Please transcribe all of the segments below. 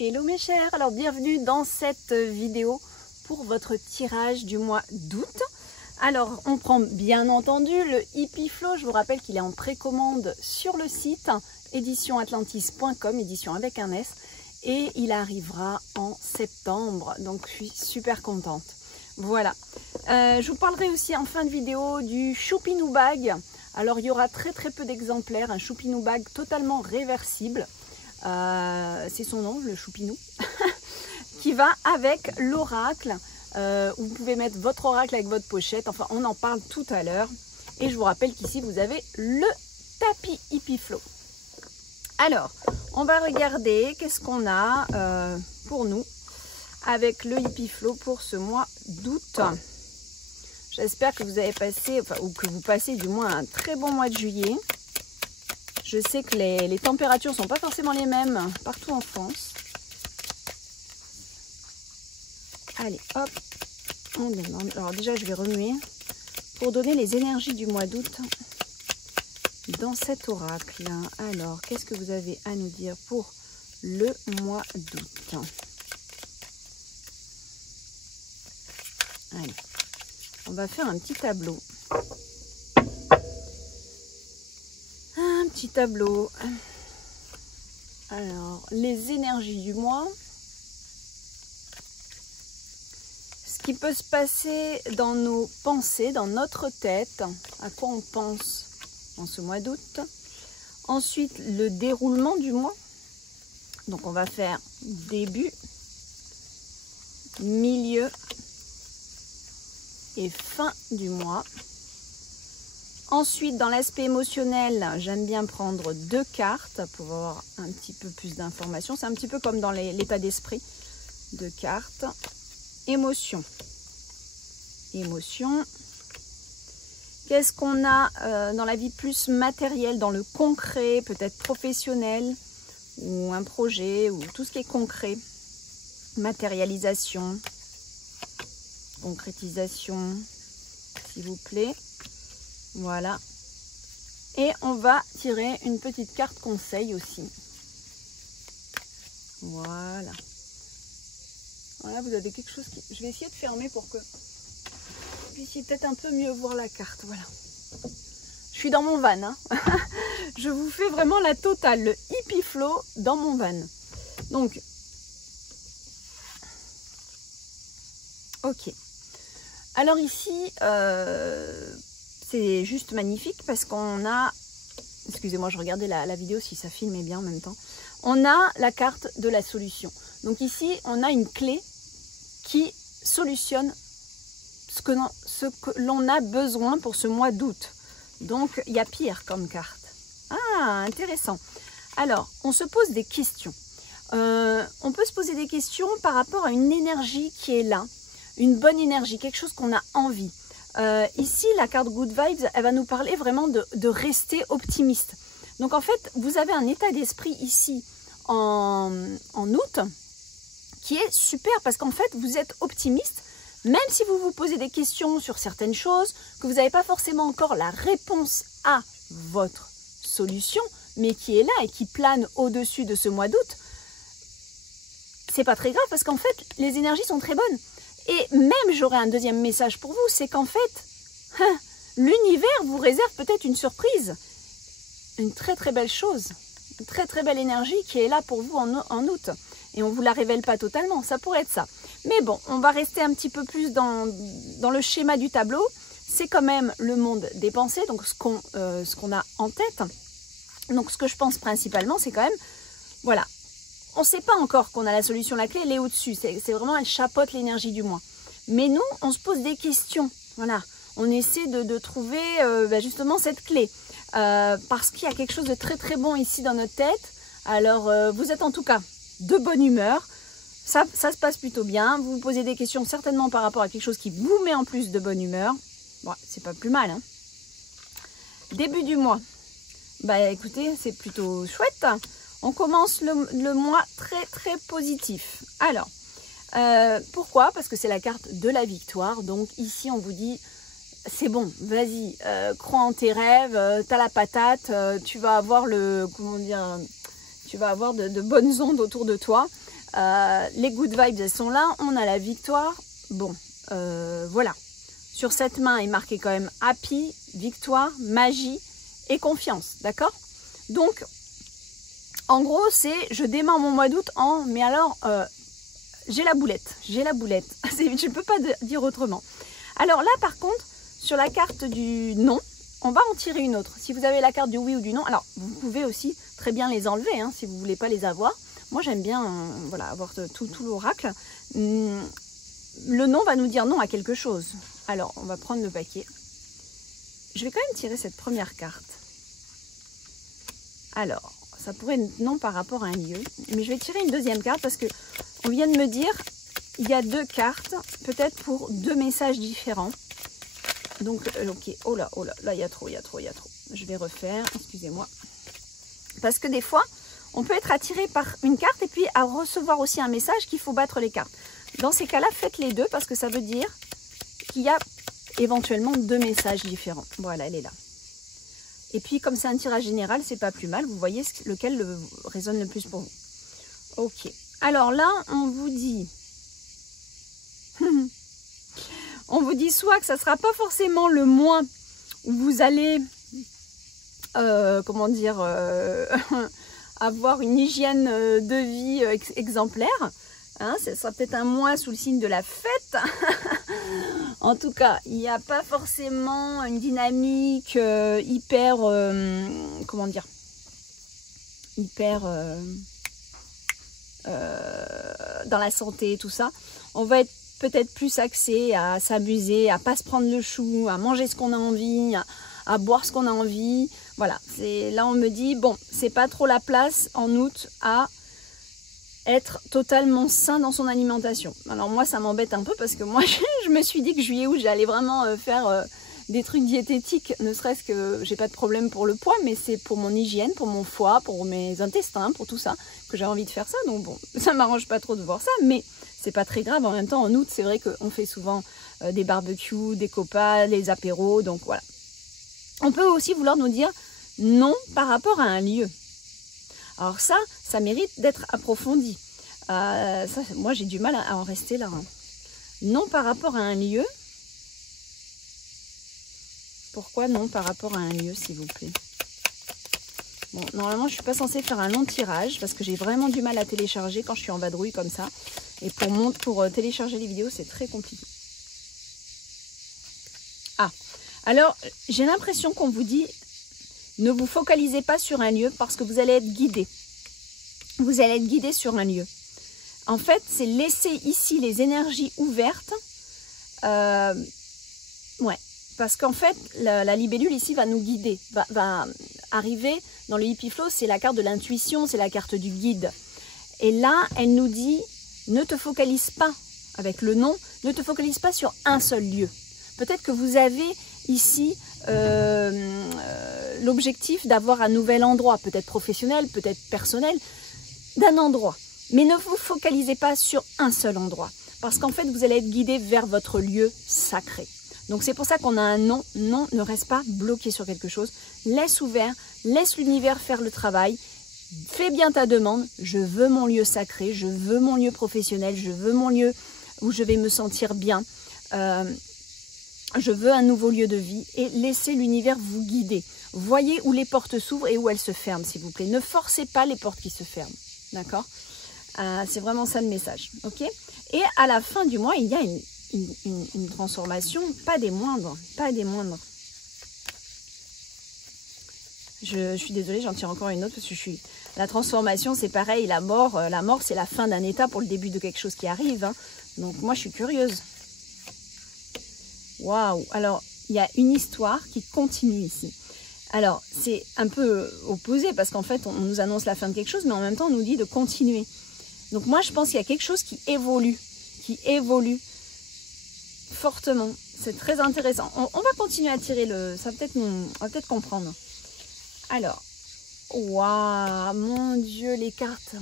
Hello mes chers, alors bienvenue dans cette vidéo pour votre tirage du mois d'août. Alors on prend bien entendu le Hippie Flow, je vous rappelle qu'il est en précommande sur le site éditionatlantis.com, édition avec un S, et il arrivera en septembre, donc je suis super contente. Voilà, je vous parlerai aussi en fin de vidéo du Choupinou Bag. Alors il y aura très peu d'exemplaires, un Choupinou Bag totalement réversible. C'est son nom, le Choupinou, qui va avec l'oracle. Vous pouvez mettre votre oracle avec votre pochette. Enfin, on en parle tout à l'heure. Et je vous rappelle qu'ici, vous avez le tapis Hippie Flow. Alors, on va regarder qu'est-ce qu'on a pour nous avec le Hippie Flow pour ce mois d'août. J'espère que vous avez passé, enfin, ou que vous passez du moins un très bon mois de juillet. Je sais que les températures ne sont pas forcément les mêmes partout en France. Allez, hop, on demande. Alors déjà, je vais remuer pour donner les énergies du mois d'août dans cet oracle. Alors, qu'est-ce que vous avez à nous dire pour le mois d'août? Allez, on va faire un petit tableau. Petit tableau. Alors, les énergies du mois. Ce qui peut se passer dans nos pensées, dans notre tête, à quoi on pense en ce mois d'août. Ensuite, le déroulement du mois. Donc, on va faire début, milieu et fin du mois. Ensuite, dans l'aspect émotionnel, j'aime bien prendre 2 cartes pour avoir un petit peu plus d'informations. C'est un petit peu comme dans l'état d'esprit. 2 cartes. Émotion. Émotion. Qu'est-ce qu'on a dans la vie plus matérielle, dans le concret, peut-être professionnel, ou un projet, ou tout ce qui est concret. Matérialisation. Concrétisation, s'il vous plaît. Voilà. Et on va tirer une petite carte conseil aussi. Voilà. Voilà, vous avez quelque chose qui... Je vais essayer de fermer pour que vous puissiez peut-être un peu mieux voir la carte. Voilà. Je suis dans mon van. Hein. Je vous fais vraiment la totale. Le Hippie Flow dans mon van. Donc. Ok. Alors ici... c'est juste magnifique parce qu'on a, excusez-moi, je regardais la vidéo si ça filmait bien en même temps. On a la carte de la solution. Donc ici, on a une clé qui solutionne ce que l'on a besoin pour ce mois d'août. Donc, il y a pire comme carte. Ah, intéressant. Alors, on se pose des questions. On peut se poser des questions par rapport à une énergie qui est là. Une bonne énergie, quelque chose qu'on a envie. Ici, la carte Good Vibes, elle va nous parler vraiment de rester optimiste. Donc en fait, vous avez un état d'esprit ici en août qui est super parce qu'en fait, vous êtes optimiste. Même si vous vous posez des questions sur certaines choses, que vous n'avez pas forcément encore la réponse à votre solution, mais qui est là et qui plane au-dessus de ce mois d'août, c'est pas très grave parce qu'en fait, les énergies sont très bonnes. Et même, j'aurais un deuxième message pour vous, c'est qu'en fait, l'univers vous réserve peut-être une surprise. Une très belle chose, une très belle énergie qui est là pour vous en août. Et on ne vous la révèle pas totalement, ça pourrait être ça. Mais bon, on va rester un petit peu plus dans le schéma du tableau. C'est quand même le monde des pensées, donc ce qu'on a en tête. Donc ce que je pense principalement, c'est quand même, voilà. On ne sait pas encore qu'on a la solution, la clé elle est au-dessus, c'est vraiment elle chapeaute l'énergie du mois. Mais nous, on se pose des questions, voilà. On essaie de trouver justement cette clé. Parce qu'il y a quelque chose de très bon ici dans notre tête. Alors, vous êtes en tout cas de bonne humeur, ça se passe plutôt bien. Vous vous posez des questions certainement par rapport à quelque chose qui vous met en plus de bonne humeur. Bon, c'est pas plus mal, hein. Début du mois, bah écoutez, c'est plutôt chouette. On commence le mois très positif. Alors, pourquoi? Parce que c'est la carte de la victoire. Donc ici, on vous dit, c'est bon, vas-y, crois en tes rêves, t'as la patate, tu vas avoir tu vas avoir de bonnes ondes autour de toi. Les good vibes, elles sont là. On a la victoire. Bon, voilà. Sur cette main est marqué quand même happy, victoire, magie et confiance. D'accord? Donc, en gros, c'est je démarre mon mois d'août en... Mais alors, j'ai la boulette. J'ai la boulette. Je ne peux pas dire autrement. Alors là, par contre, sur la carte du non, on va en tirer une autre. Si vous avez la carte du oui ou du non, alors vous pouvez aussi très bien les enlever hein, si vous ne voulez pas les avoir. Moi, j'aime bien voilà, avoir tout l'oracle. Le non va nous dire non à quelque chose. Alors, on va prendre le paquet. Je vais quand même tirer cette première carte. Alors, ça pourrait être non par rapport à un lieu. Mais je vais tirer une deuxième carte parce que on vient de me dire il y a deux cartes, peut-être pour deux messages différents. Donc, ok, oh là, là, il y a trop. Je vais refaire, excusez-moi. Parce que des fois, on peut être attiré par une carte et puis à recevoir aussi un message qu'il faut battre les cartes. Dans ces cas-là, faites les deux parce que ça veut dire qu'il y a éventuellement deux messages différents. Voilà, elle est là. Et puis, comme c'est un tirage général, c'est pas plus mal. Vous voyez lequel résonne le plus pour vous. Ok. Alors là, on vous dit... on vous dit soit que ça ne sera pas forcément le mois où vous allez... comment dire... avoir une hygiène de vie exemplaire. Hein, ce sera peut-être un mois sous le signe de la fête. En tout cas, il n'y a pas forcément une dynamique hyper... comment dire, hyper... dans la santé, tout ça. On va être peut-être plus axé à s'amuser, à pas se prendre le chou, à manger ce qu'on a envie, à boire ce qu'on a envie. Voilà, là on me dit, bon, c'est pas trop la place en août à être totalement sain dans son alimentation. Alors moi, ça m'embête un peu parce que moi, je me suis dit que juillet-août, j'allais vraiment faire des trucs diététiques, ne serait-ce que j'ai pas de problème pour le poids, mais c'est pour mon hygiène, pour mon foie, pour mes intestins, pour tout ça, que j'ai envie de faire ça. Donc bon, ça m'arrange pas trop de voir ça, mais c'est pas très grave. En même temps, en août, c'est vrai qu'on fait souvent des barbecues, des copas, les apéros, donc voilà. On peut aussi vouloir nous dire non par rapport à un lieu. Alors ça mérite d'être approfondi. Moi, j'ai du mal à en rester là. Hein. Non par rapport à un lieu. Pourquoi non par rapport à un lieu, s'il vous plaît? Bon, normalement, je ne suis pas censée faire un long tirage parce que j'ai vraiment du mal à télécharger quand je suis en vadrouille comme ça. Et pour télécharger les vidéos, c'est très compliqué. Ah, alors, j'ai l'impression qu'on vous dit ne vous focalisez pas sur un lieu parce que vous allez être guidé. Vous allez être guidé sur un lieu. En fait, c'est laisser ici les énergies ouvertes. Ouais, parce qu'en fait, la libellule ici va nous guider, va arriver dans le Hippie Flow, c'est la carte de l'intuition, c'est la carte du guide. Et là, elle nous dit, ne te focalise pas, avec le nom, ne te focalise pas sur un seul lieu. Peut-être que vous avez ici l'objectif d'avoir un nouvel endroit, peut-être professionnel, peut-être personnel, d'un endroit. Mais ne vous focalisez pas sur un seul endroit, parce qu'en fait, vous allez être guidé vers votre lieu sacré. Donc c'est pour ça qu'on a un non. Non, ne reste pas bloqué sur quelque chose. Laisse ouvert, laisse l'univers faire le travail. Fais bien ta demande. Je veux mon lieu sacré, je veux mon lieu professionnel, je veux mon lieu où je vais me sentir bien. Je veux un nouveau lieu de vie et laissez l'univers vous guider. Voyez où les portes s'ouvrent et où elles se ferment, s'il vous plaît. Ne forcez pas les portes qui se ferment. D'accord? C'est vraiment ça le message. Ok? Et à la fin du mois, il y a une transformation, pas des moindres. Pas des moindres. Je suis désolée, j'en tire encore une autre parce que la transformation, c'est pareil. La mort, c'est la fin d'un état pour le début de quelque chose qui arrive. Hein. Donc moi, je suis curieuse. Waouh! Alors, il y a une histoire qui continue ici. Alors, c'est un peu opposé parce qu'en fait, on nous annonce la fin de quelque chose, mais en même temps, on nous dit de continuer. Donc moi, je pense qu'il y a quelque chose qui évolue fortement. C'est très intéressant. On va continuer à tirer on va peut-être comprendre. Alors, waouh, mon Dieu, les cartes.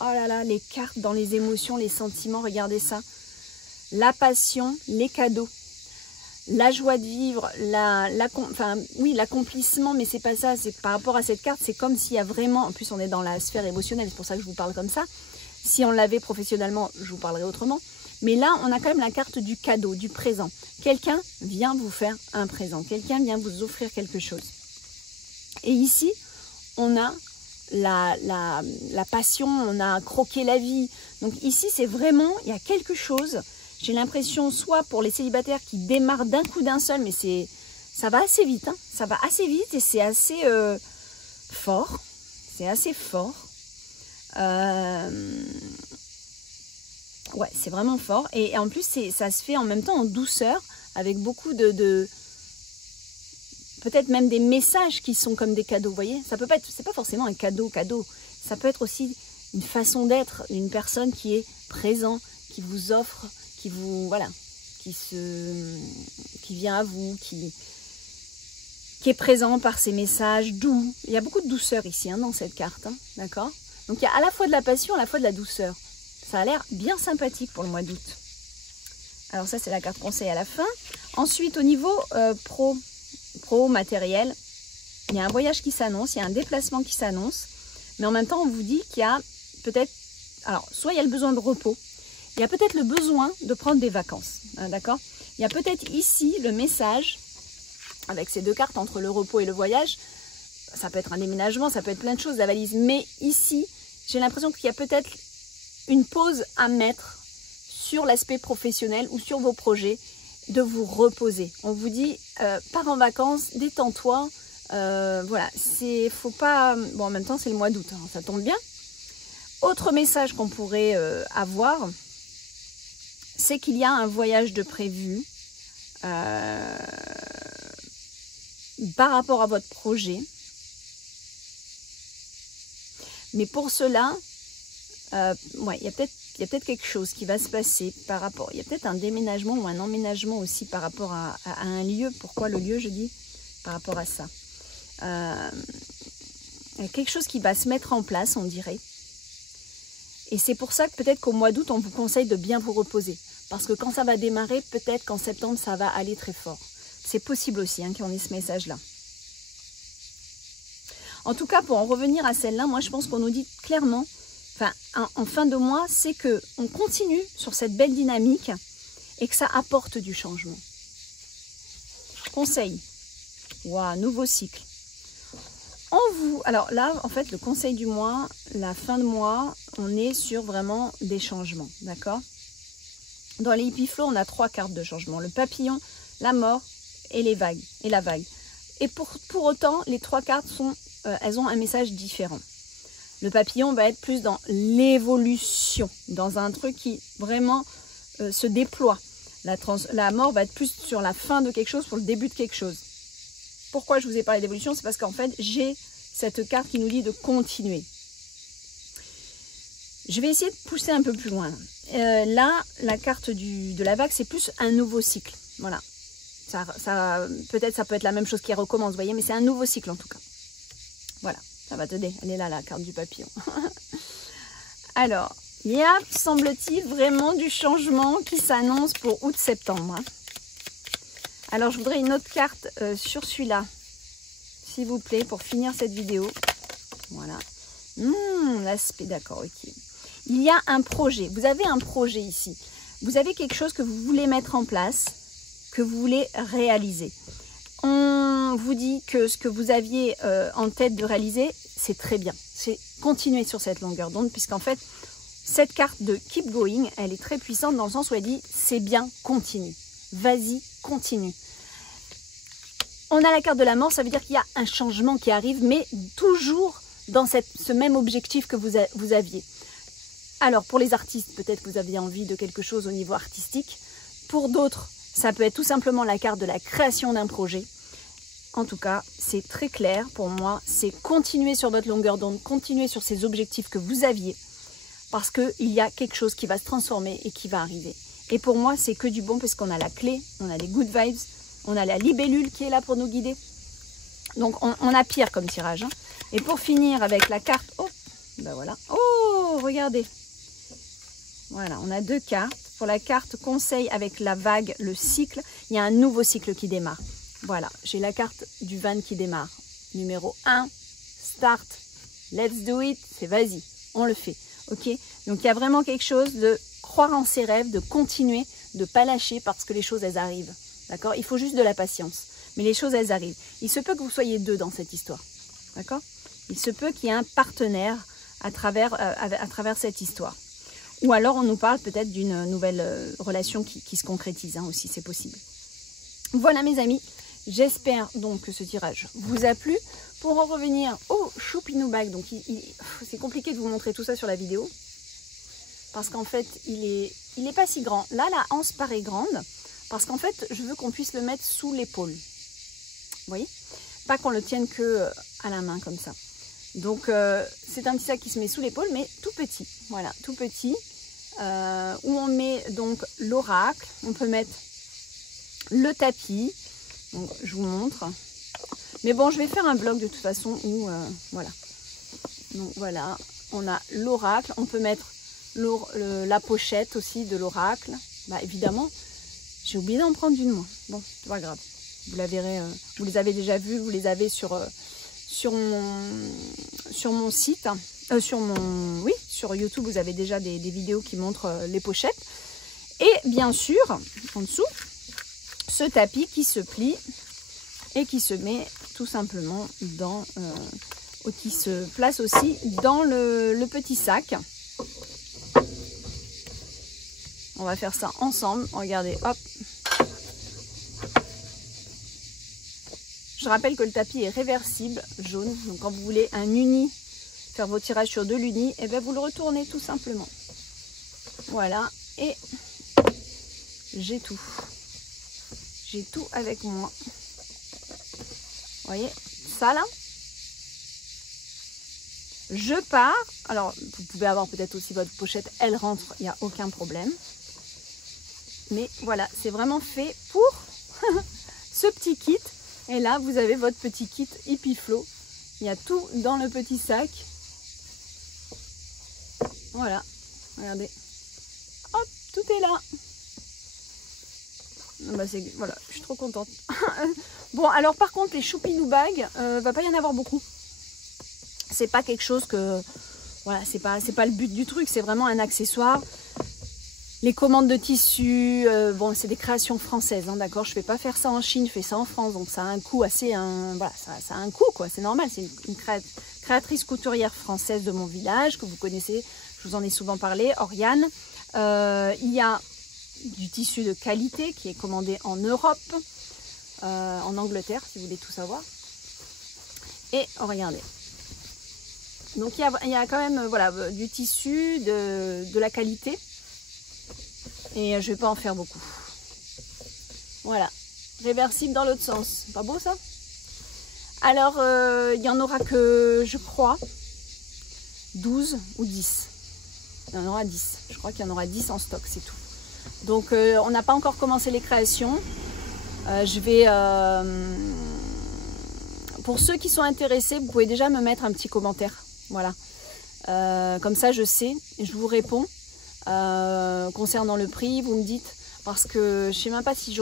Oh là là, les cartes dans les émotions, les sentiments, regardez ça. La passion, les cadeaux. la joie de vivre, oui, l'accomplissement, mais c'est pas ça, c'est par rapport à cette carte, c'est comme s'il y a vraiment, en plus on est dans la sphère émotionnelle, c'est pour ça que je vous parle comme ça. Si on l'avait professionnellement, je vous parlerais autrement. Mais là, on a quand même la carte du cadeau, du présent. Quelqu'un vient vous faire un présent, quelqu'un vient vous offrir quelque chose. Et ici, on a la passion, on a croqué la vie. Donc ici, c'est vraiment, il y a quelque chose. J'ai l'impression, soit pour les célibataires qui démarrent d'un coup d'un seul, mais ça va assez vite, hein, ça va assez vite et c'est assez fort. C'est assez fort. Ouais, c'est vraiment fort. Et en plus, ça se fait en même temps en douceur, avec beaucoup peut-être même des messages qui sont comme des cadeaux, vous voyez. Ça peut pas être, c'est pas forcément un cadeau. Ça peut être aussi une façon d'être, une personne qui est présente, qui vous offre, qui vous, voilà, qui vient à vous, qui est présent par ses messages doux. Il y a beaucoup de douceur ici, hein, dans cette carte, hein, d'accord? Donc il y a à la fois de la passion, à la fois de la douceur. Ça a l'air bien sympathique pour le mois d'août. Alors ça, c'est la carte conseil à la fin. Ensuite, au niveau pro matériel, il y a un voyage qui s'annonce, il y a un déplacement qui s'annonce. Mais en même temps, on vous dit qu'il y a peut-être... Alors, soit il y a le besoin de repos, il y a peut-être le besoin de prendre des vacances. Hein, d'accord? Il y a peut-être ici le message, avec ces deux cartes entre le repos et le voyage. Ça peut être un déménagement, ça peut être plein de choses, la valise. Mais ici, j'ai l'impression qu'il y a peut-être une pause à mettre sur l'aspect professionnel ou sur vos projets, de vous reposer. On vous dit, pars en vacances, détends-toi. Voilà, faut pas... Bon, en même temps, c'est le mois d'août, hein, ça tombe bien. Autre message qu'on pourrait avoir, c'est qu'il y a un voyage de prévu par rapport à votre projet. Mais pour cela, ouais, il y a peut-être quelque chose qui va se passer par rapport... Il y a peut-être un déménagement ou un emménagement aussi par rapport à un lieu. Pourquoi le lieu, je dis? Par rapport à ça. Il y a quelque chose qui va se mettre en place, on dirait. Et c'est pour ça que peut-être qu'au mois d'août, on vous conseille de bien vous reposer. Parce que quand ça va démarrer, peut-être qu'en septembre, ça va aller très fort. C'est possible aussi, hein, qu'on ait ce message-là. En tout cas, pour en revenir à celle-là, moi, je pense qu'on nous dit clairement, enfin, en fin de mois, c'est qu'on continue sur cette belle dynamique et que ça apporte du changement. Conseil. Waouh, nouveau cycle. Alors là, en fait, le conseil du mois, la fin de mois, on est sur vraiment des changements, d'accord? Dans les hippie flow, on a 3 cartes de changement. Le papillon, la mort et les vagues, et la vague. Et pour autant, les 3 cartes elles ont un message différent. Le papillon va être plus dans l'évolution, dans un truc qui vraiment se déploie. La mort va être plus sur la fin de quelque chose pour le début de quelque chose. Pourquoi je vous ai parlé d'évolution? C'est parce qu'en fait, j'ai cette carte qui nous dit de continuer. Je vais essayer de pousser un peu plus loin. Là, la carte de la vague, c'est plus un nouveau cycle. Voilà. Peut-être ça peut être la même chose qui recommence, vous voyez, mais c'est un nouveau cycle en tout cas. Voilà, ça va t'aider. Elle est là, la carte du papillon. Alors, il y a, semble-t-il, vraiment du changement qui s'annonce pour août-septembre. Hein. Alors, je voudrais une autre carte sur celui-là, s'il vous plaît, pour finir cette vidéo. Voilà. L'aspect, d'accord, ok. Il y a un projet. Vous avez un projet ici. Vous avez quelque chose que vous voulez mettre en place, que vous voulez réaliser. On vous dit que ce que vous aviez en tête de réaliser, c'est très bien. C'est continuer sur cette longueur d'onde, puisqu'en fait, cette carte de Keep Going, elle est très puissante dans le sens où elle dit, c'est bien, continue. Vas-y, continue. On a la carte de la mort, ça veut dire qu'il y a un changement qui arrive, mais toujours dans ce même objectif que vous aviez. Alors, pour les artistes, peut-être que vous aviez envie de quelque chose au niveau artistique. Pour d'autres, ça peut être tout simplement la carte de la création d'un projet. En tout cas, c'est très clair pour moi. C'est continuer sur votre longueur d'onde, continuer sur ces objectifs que vous aviez. Parce qu'il y a quelque chose qui va se transformer et qui va arriver. Et pour moi, c'est que du bon parce qu'on a la clé, on a les good vibes, on a la libellule qui est là pour nous guider. Donc, on a pire comme tirage. Hein. Et pour finir avec la carte... Oh, ben voilà. Oh, regardez. Voilà, on a 2 cartes. pour la carte conseil avec la vague, le cycle, il y a un nouveau cycle qui démarre. Voilà, j'ai la carte du van qui démarre. Numéro 1, start, let's do it, c'est vas-y, on le fait. Ok, donc il y a vraiment quelque chose de croire en ses rêves, de continuer, de ne pas lâcher parce que les choses, elles arrivent. D'accord? Il faut juste de la patience. Mais les choses, elles arrivent. Il se peut que vous soyez deux dans cette histoire. D'accord? Il se peut qu'il y ait un partenaire à travers cette histoire. Ou alors, on nous parle peut-être d'une nouvelle relation qui se concrétise, hein, aussi, c'est possible. Voilà, mes amis. J'espère donc que ce tirage vous a plu. Pour en revenir au Choupinou Bag, donc c'est compliqué de vous montrer tout ça sur la vidéo. Parce qu'en fait, il est pas si grand. Là, la hanse paraît grande. Parce qu'en fait, je veux qu'on puisse le mettre sous l'épaule. Vous voyez? Pas qu'on le tienne que à la main comme ça. Donc, c'est un petit sac qui se met sous l'épaule, mais tout petit. Voilà, tout petit. Où on met donc l'oracle. On peut mettre le tapis. Donc, je vous montre. Mais bon, je vais faire un vlog de toute façon où, voilà. Donc, voilà, on a l'oracle. On peut mettre la pochette aussi de l'oracle. Bah, évidemment, j'ai oublié d'en prendre une, moi. Bon, c'est pas grave. Vous la verrez, vous les avez déjà vus, vous les avez sur mon site. Oui, sur YouTube, vous avez déjà des vidéos qui montrent les pochettes. Et bien sûr, en dessous, ce tapis qui se plie et qui se met tout simplement dans, qui se place aussi dans le petit sac. On va faire ça ensemble. Regardez, hop. Je rappelle que le tapis est réversible, jaune. Donc quand vous voulez un uni, faire vos tirages sur de l'uni, et bien vous le retournez tout simplement. Voilà. Et j'ai tout. J'ai tout avec moi. Vous voyez, ça là. Je pars. Alors, vous pouvez avoir peut-être aussi votre pochette, elle rentre, il n'y a aucun problème. Mais voilà, c'est vraiment fait pour ce petit kit. Et là, vous avez votre petit kit Hippie Flow. Il y a tout dans le petit sac. Voilà, regardez. Hop, tout est là. Bah voilà, je suis trop contente. Bon, alors par contre, les Choupinou Bag, va pas y en avoir beaucoup. C'est pas quelque chose que... Voilà, c'est pas le but du truc, c'est vraiment un accessoire. Les commandes de tissu, bon, c'est des créations françaises, hein, d'accord. Je fais pas faire ça en Chine, je fais ça en France, donc ça a un coût assez... voilà, ça a un coût, quoi, c'est normal. C'est une créatrice couturière française de mon village, que vous connaissez, je vous en ai souvent parlé, Oriane. Il y a du tissu de qualité qui est commandé en Europe, en Angleterre, si vous voulez tout savoir. Et regardez. Donc il y a quand même voilà, du tissu, de la qualité. Et je ne vais pas en faire beaucoup. Voilà. Réversible dans l'autre sens. Pas beau ça? Alors, il n'y en aura que, je crois, 12 ou 10. Il y en aura 10. Je crois qu'il y en aura 10 en stock, c'est tout. Donc, on n'a pas encore commencé les créations. Je vais... pour ceux qui sont intéressés, vous pouvez déjà me mettre un petit commentaire. Voilà. Comme ça, je sais et je vous réponds. Concernant le prix, vous me dites, parce que je ne sais même pas si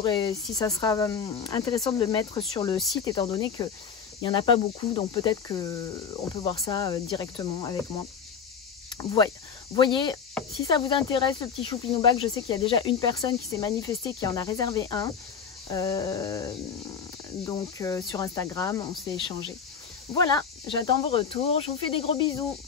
ça sera intéressant de le mettre sur le site, étant donné qu'il n'y en a pas beaucoup, donc peut-être qu'on peut voir ça directement avec moi. Voyez, si ça vous intéresse, le petit Choupinou Bag, je sais qu'il y a déjà une personne qui s'est manifestée, qui en a réservé un, donc sur Instagram, on s'est échangé. Voilà, j'attends vos retours, je vous fais des gros bisous.